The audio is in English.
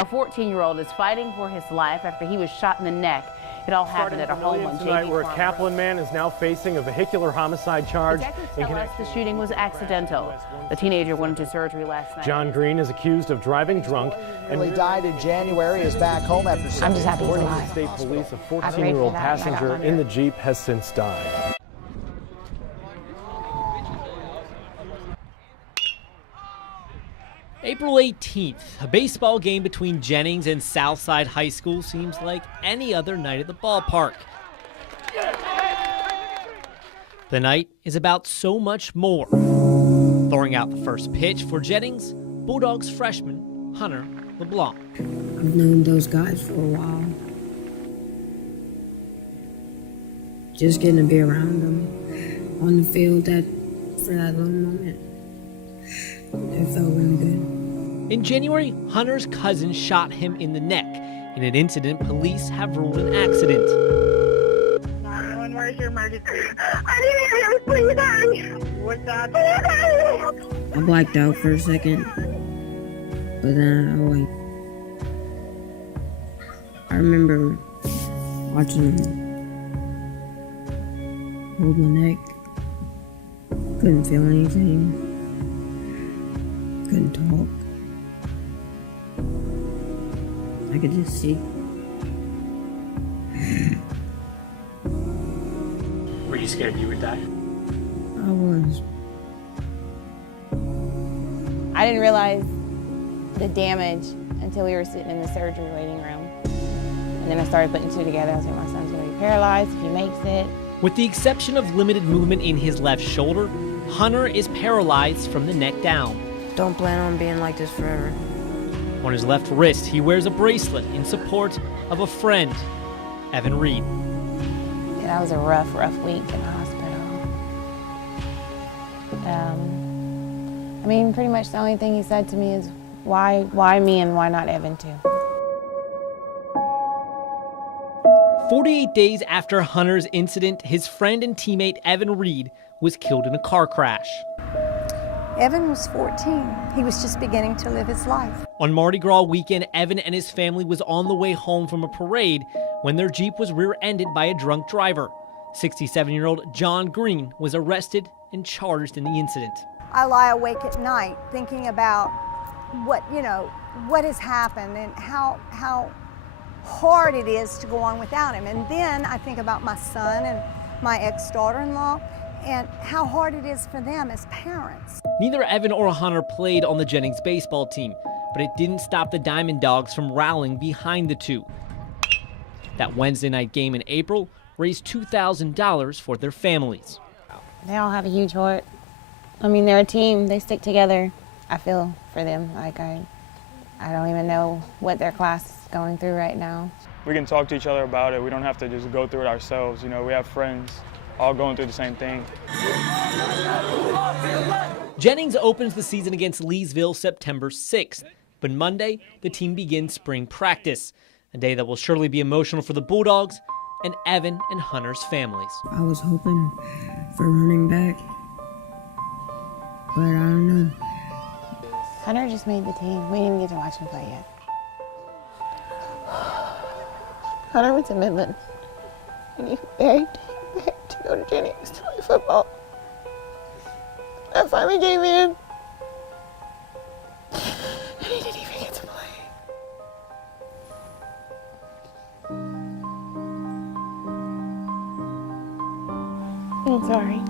A 14-year-old is fighting for his life after he was shot in the neck. It all happened at a home on tonight, JV where a Farm Kaplan Road. man is now facing a vehicular homicide charge. Detectives tell us the shooting was accidental. The teenager went into surgery last night. John Green is accused of driving drunk and He died in January. Is back home after. I'm just happy he's according to alive. state police, a I prayed for 14-year-old that, and I got passenger one. in the Jeep has since died. April 18th, a baseball game between Jennings and Southside High School seems like any other night at the ballpark. The night is about so much more. Throwing out the first pitch for Jennings, Bulldogs freshman Hunter LeBlanc. I've known those guys for a while. Just getting to be around them on the field for that little moment, it felt really good. In January, Hunter's cousin shot him in the neck in an incident police have ruled an accident. 911, where's your emergency? I need an ambulance, please. What's that? I blacked out for a second, but then I remember watching him hold my neck. Couldn't feel anything. Couldn't talk. I could just see. Were you scared you would die? I was. I didn't realize the damage until we were sitting in the surgery waiting room. And then I started putting two together. I was like, my son's going to be paralyzed if he makes it. With the exception of limited movement in his left shoulder, Hunter is paralyzed from the neck down. Don't plan on being like this forever. On his left wrist, he wears a bracelet in support of a friend, Evan Reed. Yeah, that was a rough week in the hospital. I mean, pretty much the only thing he said to me is, why me and why not Evan too? 48 days after Hunter's incident, his friend and teammate Evan Reed was killed in a car crash. Evan was 14. He was just beginning to live his life. On Mardi Gras weekend, Evan and his family was on the way home from a parade when their Jeep was rear-ended by a drunk driver. 67-year-old John Green was arrested and charged in the incident. I lie awake at night thinking about what has happened and how hard it is to go on without him. And then I think about my son and my ex-daughter-in-law and how hard it is for them as parents. Neither Evan or Hunter played on the Jennings baseball team, but it didn't stop the Diamond Dogs from rallying behind the two. That Wednesday night game in April raised $2,000 for their families. They all have a huge heart. I mean, they're a team. They stick together. I feel for them. Like I don't even know what their class is going through right now. We can talk to each other about it. We don't have to just go through it ourselves. You know, we have friends all going through the same thing. Jennings opens the season against Leesville September 6th, but Monday, the team begins spring practice, a day that will surely be emotional for the Bulldogs and Evan and Hunter's families. I was hoping for running back, but I don't know. Hunter just made the team. We didn't even get to watch him play yet. Hunter went to Midland, and he begged to go to Jennings to play football. I finally gave in. And he didn't even get to play. I'm sorry.